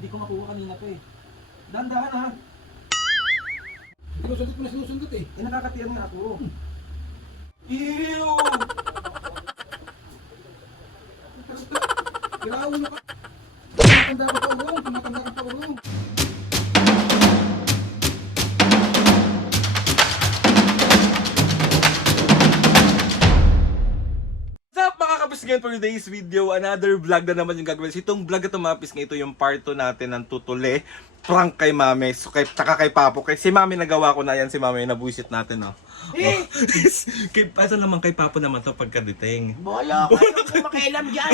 Hindi ko makuha kanina pa eh. Dahan-dahan ha. Sinusundot mo na sinusundot eh. Eh nakakatiyan nga ako. Ew! Kilaulo ka. Tumatanda ka pa ulong. Tumatanda ka pa ulong. What's up mga kapisngin, for today's video, another vlog na naman yung gagawin. Itong vlog na ito mga pisngin, ito yung part 2 natin ng tutuli, prank kay Mami, so tsaka kay Papo. Kay si Mami nagawa ko na yan, si Mami nabuisit natin oh. Eh! Kay, ito naman kay Papo naman to pagkaditing. Bolo, kayo kung makialam dyan.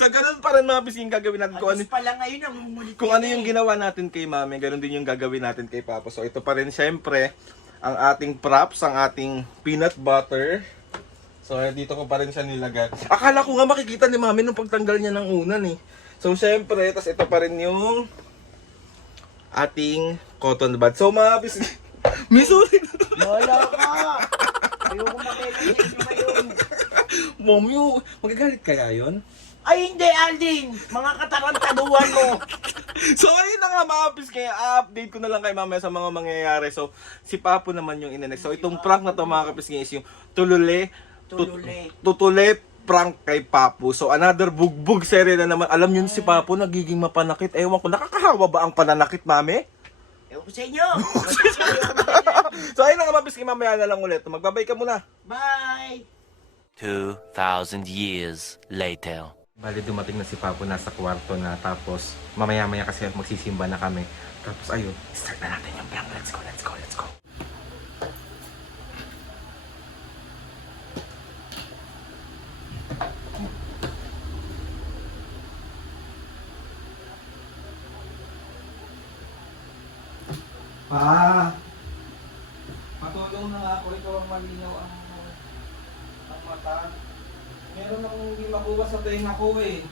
So ganun pa rin mga pisngin gagawin natin kung ano, Alas pala ngayon ang umulit kung ano yung ginawa natin kay Mami, ganun din yung gagawin natin kay Papo. So ito pa rin syempre, ang ating props, ang ating peanut butter. So, dito ko pa rin siya nilagay. Akala ko nga makikita ni Mami nung pagtanggal niya ng unan eh. So, syempre, tas ito pa rin yung ating cotton bud. So, mga may sorry na to. Bolo ka. Ayoko makialam sa inyo ngayon. Mami, magagalit kaya yun? Ay hindi, Aldin. Mga katarantaduhan mo. So, ayun na nga mga bis, kaya update ko na lang kay Mami sa mga mangyayari. So, si Papo naman yung inanext. So, itong prank na to mga kapis is yung tutuli prank kay Papo. So, another bugbog serye na naman. Alam yun si Papo, nagiging mapanakit. Ewan ko, nakakahawa ba ang pananakit, Mami? Ewan ko sa inyo. So, ayun na nga mga bis, mamaya na lang ulit. Magbabay ka muna. Bye. 2,000 years later. Bali, dumating na si Papo, nasa kwarto na. Tapos, mamaya-maya kasi magsisimba na kami. Tapos, ayun, start na natin yung prank. Let's go, let's go, let's go. Pa! Matulong na nga ako, ikaw ang malinaw ang mata. Meron akong hindi makuha sa tenga ko eh.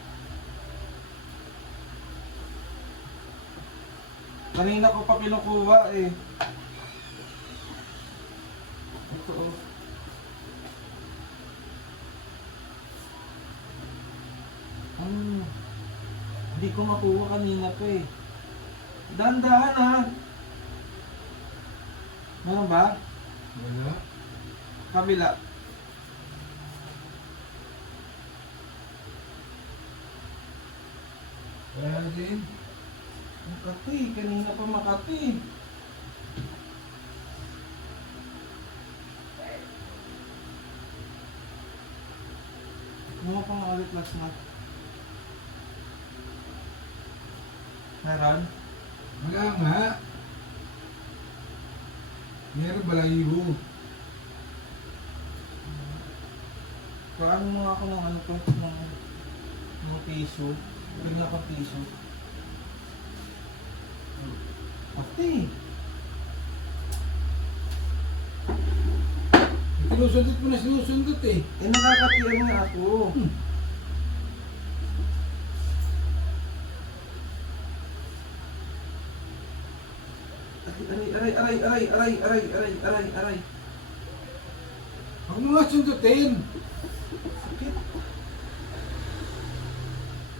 Kanina ko pa kinukuha eh. Ito oh. Hindi ko makuha kanina pa eh. Dahan-dahan ha. Ano ba? Wala. Kabila. Wala din. Makati, kanina pa Makati. Mga pang ulit last na. Meron? Wala nga. Meron balayiho. Paano mo ako ng ano to? Ng piso? Bigla ka piso. Ate! Sinusundot mo na sinusundot eh. Eh nakakatiyan nga ako. Aray. Huwag mo nga sundutin. Sakit.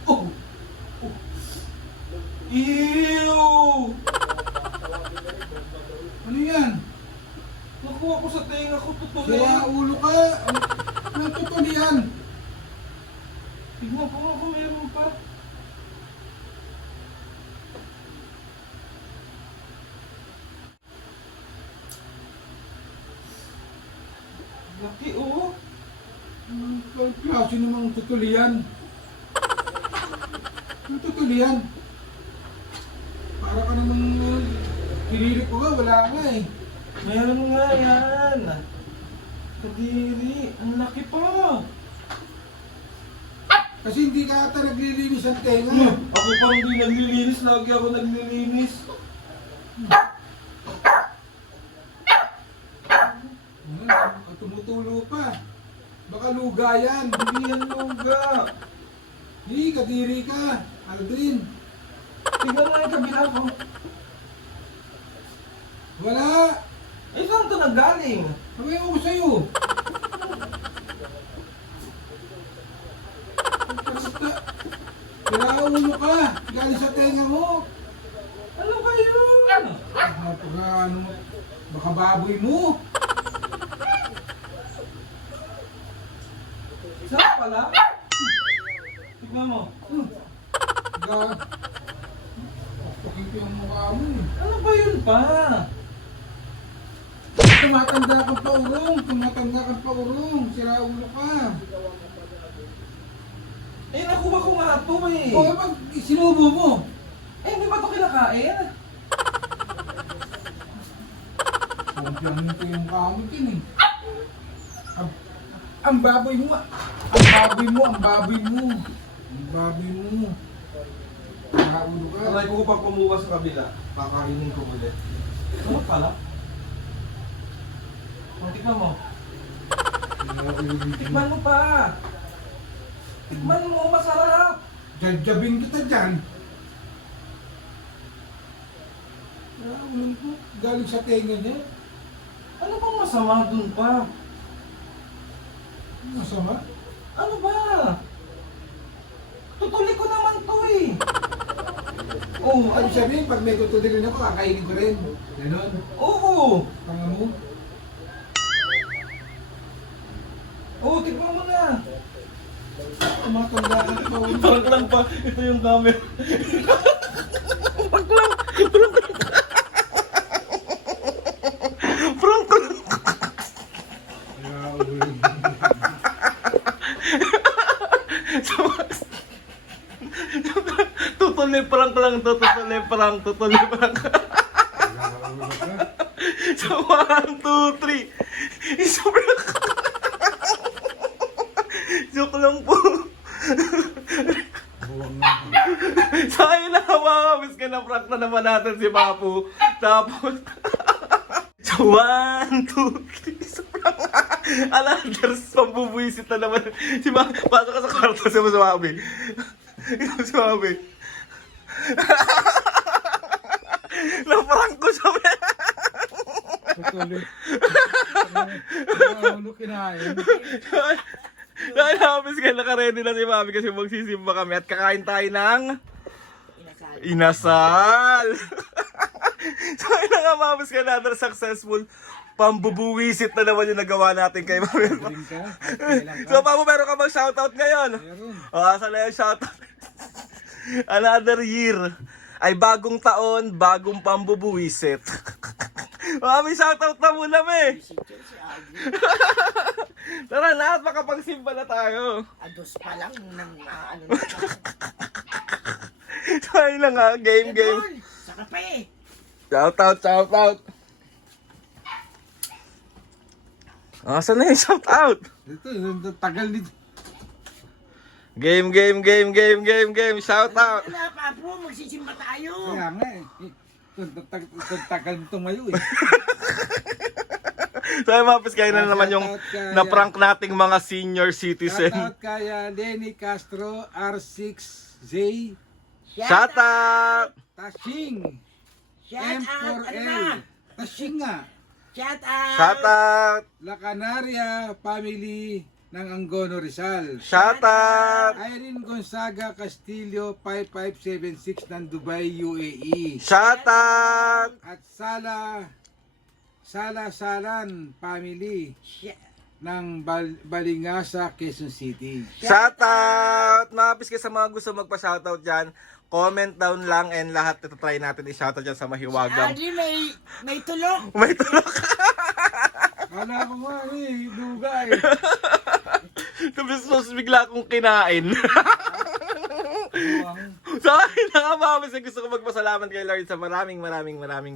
Oh! Ew! Ano yan? Nakuha ko sa tenga ko, tutuloy. Kaya ulo ka. Ano tutol yan? Tignan ko nga kung meron pa. Laki oh. Ang klase namang tutol yan. Ano tutol yan? Para ka namang kinilik ko nga, wala nga eh. Meron nga yan. Kadiri, ang laki pa. Kasi hindi ka ata naglilinis ang tenga. Ako pa hindi naglilinis, lagi ako naglilinis. Tumutulo pa. Baka luga yan. Hindi yan luga. Hindi, kadiri ka. Aldrin. Tignan nga yung kabila ko. Wala. Eh, saan ito nanggaling? Sabi ko sa'yo. Kaya ulo ka. Galing sa tenga mo. Ano ba yun? Napaka ano, baka baboy mo. Saan pala? Tignan mo. Ga... Pakipin yung mukha mo eh. Ano ba yun pa? Tumatanda kang paurong. Tumatanda kang paurong. Sira ulo ka. Eh, nakuha ko nga ito eh. O, pag sinubo mo. Eh, hindi ba ito kinakain? Kumpiyahin ko yung mukha mo din eh. Ang baboy mo. Ang baboy mo. Ang baboy mo. Ang baboy mo. Sira ulo ka. Aray ko pag kumuha sa kabila, kakainin ko ulit. Ano pala? Oh, tignan mo. Sira ulo mo. Tikman mo pa. Tikman mo, masarap. Jajabin kita dyan. Ulo ko. Galing sa tenga niya. Ano bang masama dun pa? Masama. Ano ba? Tutuli ko naman to eh. Oh, Ano sabihin, pag may tutulin ako, kakainin ko rin. Ganon. Oo. Tanga mo. Oo, tignan mo na. Tumatanda ka na paulong. Prank lang pa. Ito yung camera. Prank lang. Prank lang. Tutuloy prank lang to. Tutuloy prank. Tutuloy prank. So, 1, 2, 3. Isa prank. Joke lang po. So ayun na mga kabis ka na prank na naman natin si Papu. Tapos so 1, 2, 3 so prank. Another pambubuisit na naman. Si pasok ka sa kwarto si Masawabi. Si Masawabi. Na-prank ko sabi. Tutuloy. Ulo kinain. Dahil habis ka naka-ready na si Mami kasi magsisimba kami at kakain tayo ng inasal. So ayun na nga Mami, another successful pambubuwisit na naman yung nagawa natin kay Mami. Galing ka. Kailan ka. So Papu, meron ka bang shoutout ngayon? Meron. O, asan na yung shoutout? Another year. Ay bagong taon, bagong pambubuwisit. Mami, shoutout na muna, me. Tara, lahat makapagsimba na tayo. Ados pa lang ng ano na. So, ayun lang nga, game. Sa kape. Shoutout. Asan na yung shoutout? Ito, tagal nito. Game. Shoutout. Wala pa bro, magsisimba tayo. Kaya nga eh. Tagal nito ngayon eh. So, ay mapis kayo na naman yung Shoutout kaya- na-prank nating mga senior citizen. Shoutout kaya Lenny Castro, R6Z, Shoutout! Tashing, Shout out, ano na? M4L, Tashing nga, Shout out. Shoutout! La Canaria family ng Angono Rizal. Shoutout! Irene Gonzaga Castillo 5576 ng Dubai, UAE. Shoutout! At Salan family ng Balingasa, Quezon City. Shoutout! Mapis kayo sa mga gusto magpa-shoutout dyan. Comment down lang and lahat ito try natin i-shoutout dyan sa Mahiwagang. Adri, may tulog. May tulog. Kala ko nga eh, duga eh. Tapos bigla akong kinain. So ayun na nga mami, gusto ko magpasalamat kay Lord sa maraming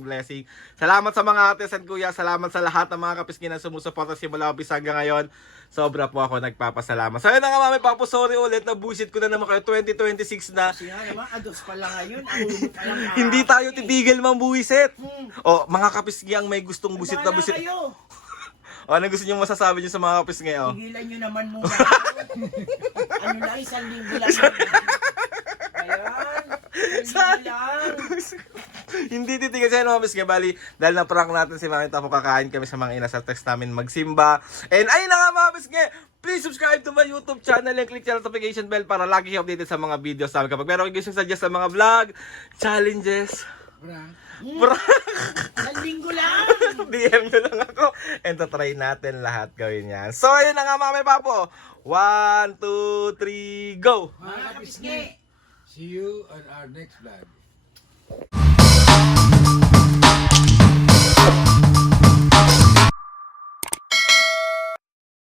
blessing. Salamat sa mga ates at kuya, salamat sa lahat ng mga kapiskin na sumusuporta simula umpisa hanggang ngayon. Sobra po ako nagpapasalamat. So ayun na nga mami, Papu, sorry ulit, nabusit ko na naman kayo, 2026 na. Kasi nga naman, ados pa lang ngayon. Ang ulo pa lang. Hindi tayo titigil mambuwisit. O, mga kapisgi ang may gustong busit na busit. Kayo. O, ano gusto nyo masasabi nyo sa mga kapisgi? O? Tigilan nyo naman muna. Ano lang, 1 linggo lang. Ayan. 1 linggo lang. Hindi titigil sa mga kapisgi. Bali, dahil na-prank natin si Mami Tapo, kakain kami sa mga ina sa text namin magsimba. And ayun na nga mga kapisgi, please subscribe to my YouTube channel and click the notification bell para lagi kayo updated sa mga videos namin. Kapag meron kayo gusto suggest sa mga vlog, challenges, Ang linggo lang. DM nyo lang ako and try natin lahat gawin yan. So ayun na nga mga may papo. 1, 2, 3, go! Mga kapisngi, see you on our next vlog.